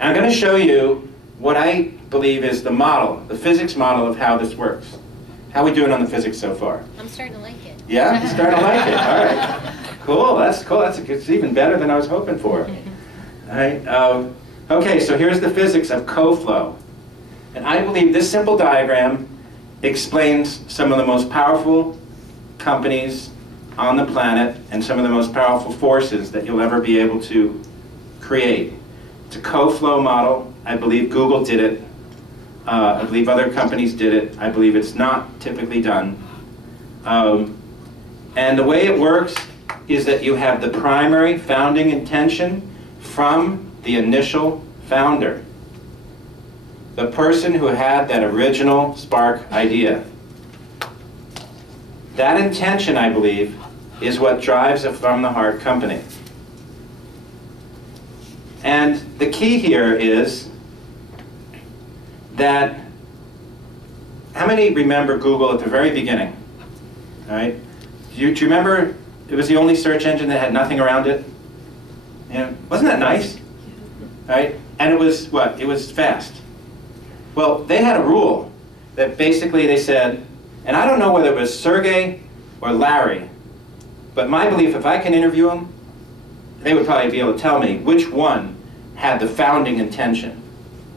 And I'm going to show you what I believe is the model, the physics model of how this works. How are we doing on the physics so far? I'm starting to like it. Yeah? You're starting to like it. All right. Cool. That's cool. It's even better than I was hoping for. All right. Okay, so here's the physics of coflow. And I believe this simple diagram explains some of the most powerful companies on the planet and some of the most powerful forces that you'll ever be able to create. It's a coflow model. I believe Google did it. I believe other companies did it. I believe it's not typically done. And the way it works is that you have the primary founding intention from the initial founder, the person who had that original spark idea. That intention, I believe, is what drives a from-the-heart company. And the key here is that, how many remember Google at the very beginning? All right? Do you remember it was the only search engine that had nothing around it? Yeah. Wasn't that nice? Right? And it was what? It was fast. Well, they had a rule that basically they said, and I don't know whether it was Sergey or Larry, but my belief, if I can interview them, they would probably be able to tell me which one had the founding intention.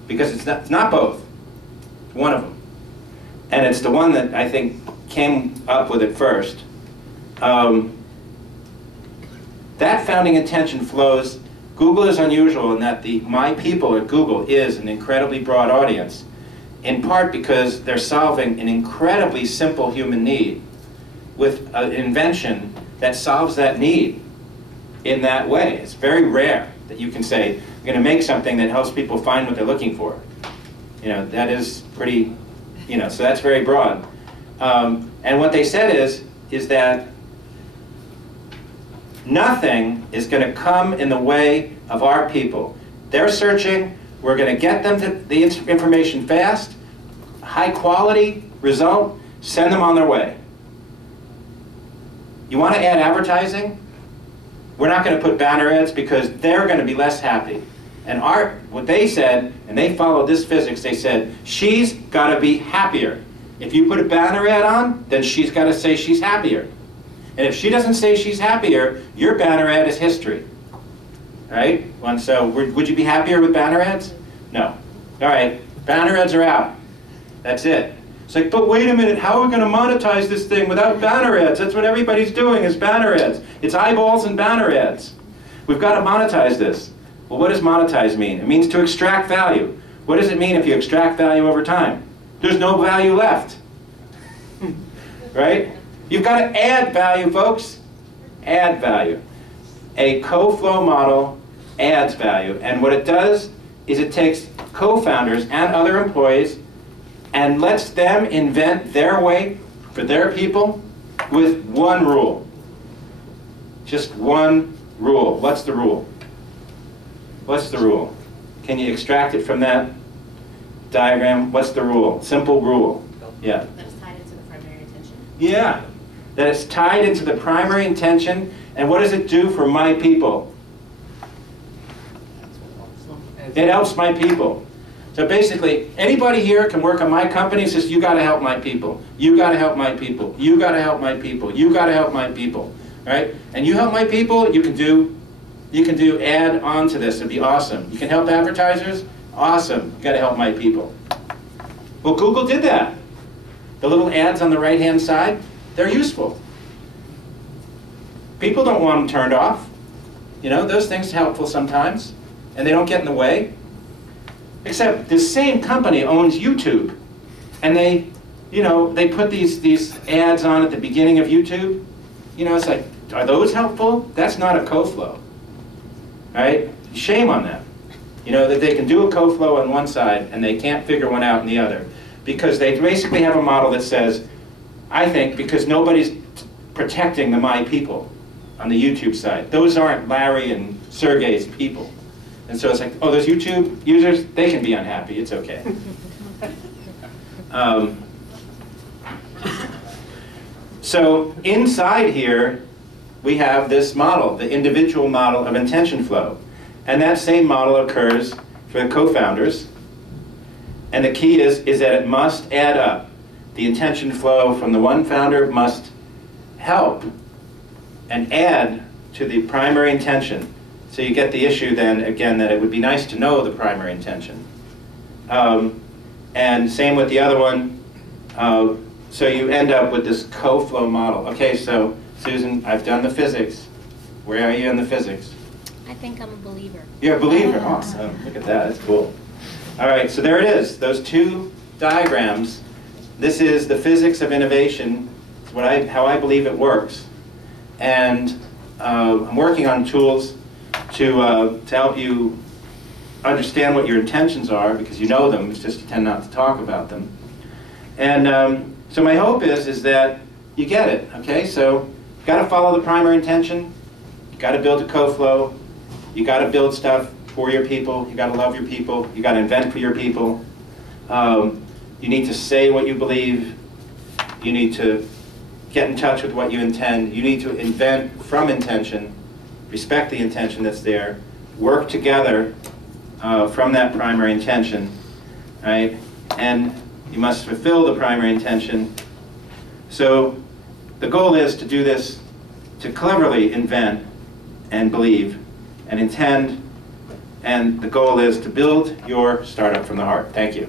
Because it's not both. It's one of them. And it's the one that I think came up with it first. That founding intention flows. Google is unusual in that the my people at Google is an incredibly broad audience, in part because they're solving an incredibly simple human need with an invention that solves that need in that way. It's very rare that you can say, I'm going to make something that helps people find what they're looking for. You know, that is pretty, you know, so that's very broad. And what they said is that nothing is going to come in the way of our people. They're searching, we're going to get them to the information fast, high quality result, send them on their way. You want to add advertising? We're not going to put banner ads because they're going to be less happy. And what they said, and they followed this physics, they said, she's got to be happier. If you put a banner ad on, then she's got to say she's happier. And if she doesn't say she's happier, your banner ad is history. All right? And so would you be happier with banner ads? No. All right, banner ads are out. That's it. It's like, but wait a minute, how are we going to monetize this thing without banner ads? That's what everybody's doing is banner ads. It's eyeballs and banner ads. We've got to monetize this. Well, what does monetize mean? It means to extract value. What does it mean if you extract value over time? There's no value left. Right? You've got to add value, folks. Add value. A co-flow model adds value. And what it does is it takes co-founders and other employees and lets them invent their way for their people with one rule. Just one rule. What's the rule? What's the rule? Can you extract it from that diagram? What's the rule? Simple rule. Yeah. That is tied into the primary intention. Yeah. That it's tied into the primary intention. And what does it do for my people? It helps my people. So basically, anybody here can work on my company and says, you got to help my people. You got to help my people. You got to help my people. You got to help my people. Right? And you help my people, you can do add on to this. It'd be awesome. You can help advertisers? Awesome. You got to help my people. Well, Google did that. The little ads on the right-hand side, they're useful. People don't want them turned off. You know, those things are helpful sometimes, and they don't get in the way. Except this same company owns YouTube, and they, you know, they put these ads on at the beginning of YouTube. You know, it's like, are those helpful? That's not a co-flow. Right? Shame on them. You know, that they can do a co-flow on one side and they can't figure one out in the other. Because they basically have a model that says, I think, because nobody's protecting the my people on the YouTube side. Those aren't Larry and Sergey's people. And so it's like, oh, those YouTube users, they can be unhappy. It's okay. So inside here, we have this model, the individual model of intention flow. And that same model occurs for the co-founders. And the key is that it must add up. The intention flow from the one founder must help and add to the primary intention. So you get the issue then, again, that it would be nice to know the primary intention. And same with the other one. So you end up with this co-flow model. Okay, so Susan, I've done the physics. Where are you in the physics? I think I'm a believer. You're a believer. Awesome. Look at that. That's cool. All right, so there it is. Those two diagrams. This is the physics of innovation. It's how I believe it works. And I'm working on tools to help you understand what your intentions are, because you know them. It's just you tend not to talk about them. And so my hope is that you get it. Okay, so you've got to follow the primary intention. You've got to build a co-flow. You got to build stuff for your people. You got to love your people. You got to invent for your people. You need to say what you believe. You need to get in touch with what you intend. You need to invent from intention, respect the intention that's there, work together from that primary intention, right? And you must fulfill the primary intention. So the goal is to do this, to cleverly invent and believe and intend, and the goal is to build your startup from the heart. Thank you.